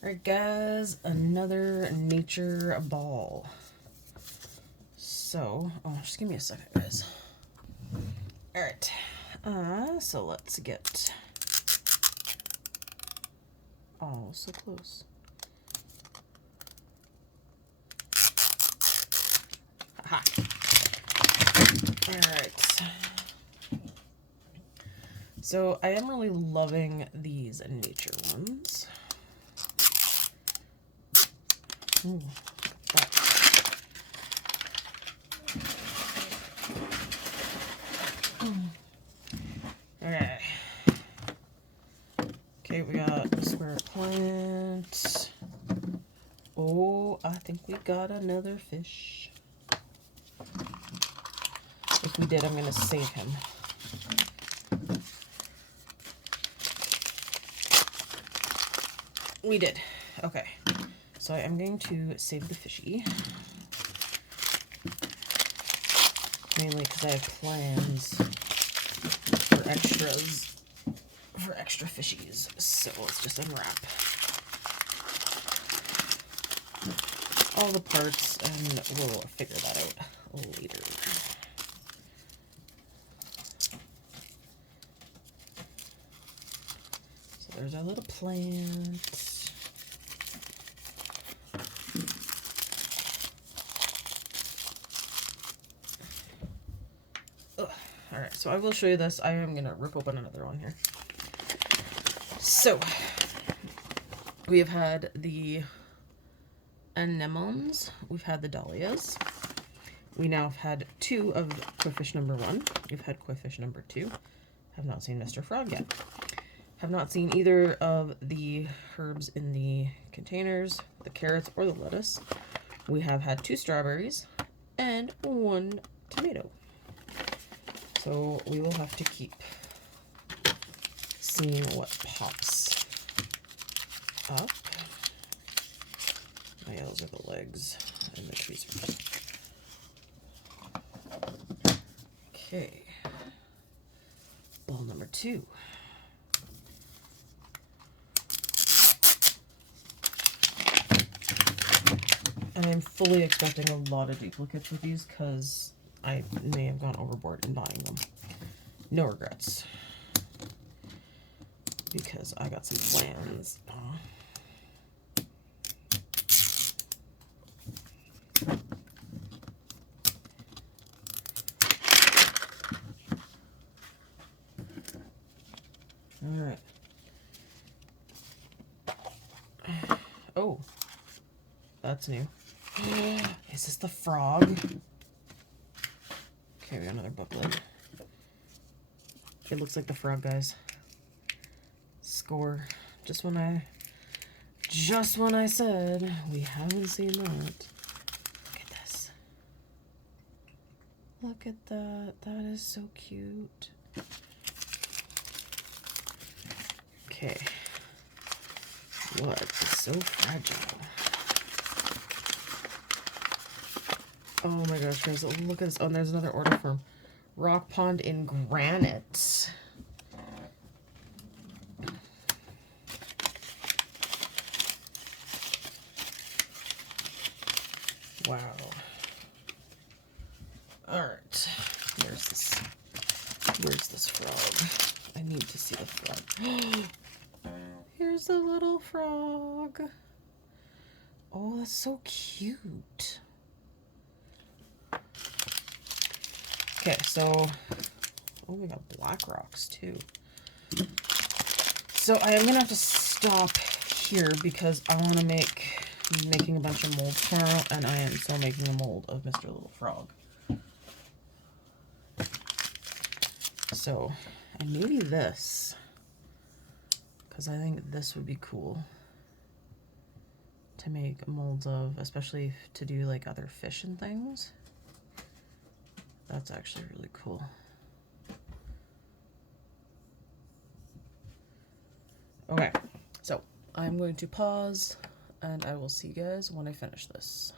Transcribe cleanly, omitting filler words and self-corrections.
Alright guys, another nature ball. So, just give me a second guys. Alright, so let's get, so close. Aha. Alright. So I am really loving these nature ones. Ooh, okay. Okay, we got the square plant. Oh, I think we got another fish. If we did, I'm gonna save him. We did. Okay. So I am going to save the fishy. Mainly because I have plans for extras, for extra fishies. So let's just unwrap all the parts and we'll figure that out later. So there's our little plant. Alright, so I will show you this. I am going to rip open another one here. So, we have had the anemones. We've had the dahlias. We now have had 2 of koi fish number 1. We've had koi fish number 2. Have not seen Mr. Frog yet. Have not seen either of the herbs in the containers, the carrots, or the lettuce. We have had 2 strawberries and 1 tomato. So we will have to keep seeing what pops up. Oh yeah, those are the legs and the tweezers. Okay. Ball number 2. And I'm fully expecting a lot of duplicates with these because I may have gone overboard in buying them. No regrets. Because I got some plans. Alright. Oh. That's new. Is this the frog? Okay, we got another booklet. It looks like the frog, guys. Score. Just when I said we haven't seen that. Look at this. Look at that. That is so cute. Okay. What is so fragile? Oh my gosh, guys, look at this. Oh, and there's another order from Rock Pond in granite. Wow. Alright. Where's this frog? I need to see the frog. Here's the little frog. Oh, that's so cute. Okay, so, oh, we got black rocks too. So I am gonna have to stop here because I want to making a bunch of molds tomorrow, and I am so making a mold of Mr. Little Frog. So, and maybe this, because I think this would be cool to make molds of, especially to do like other fish and things. That's actually really cool. Okay, so I'm going to pause and I will see you guys when I finish this.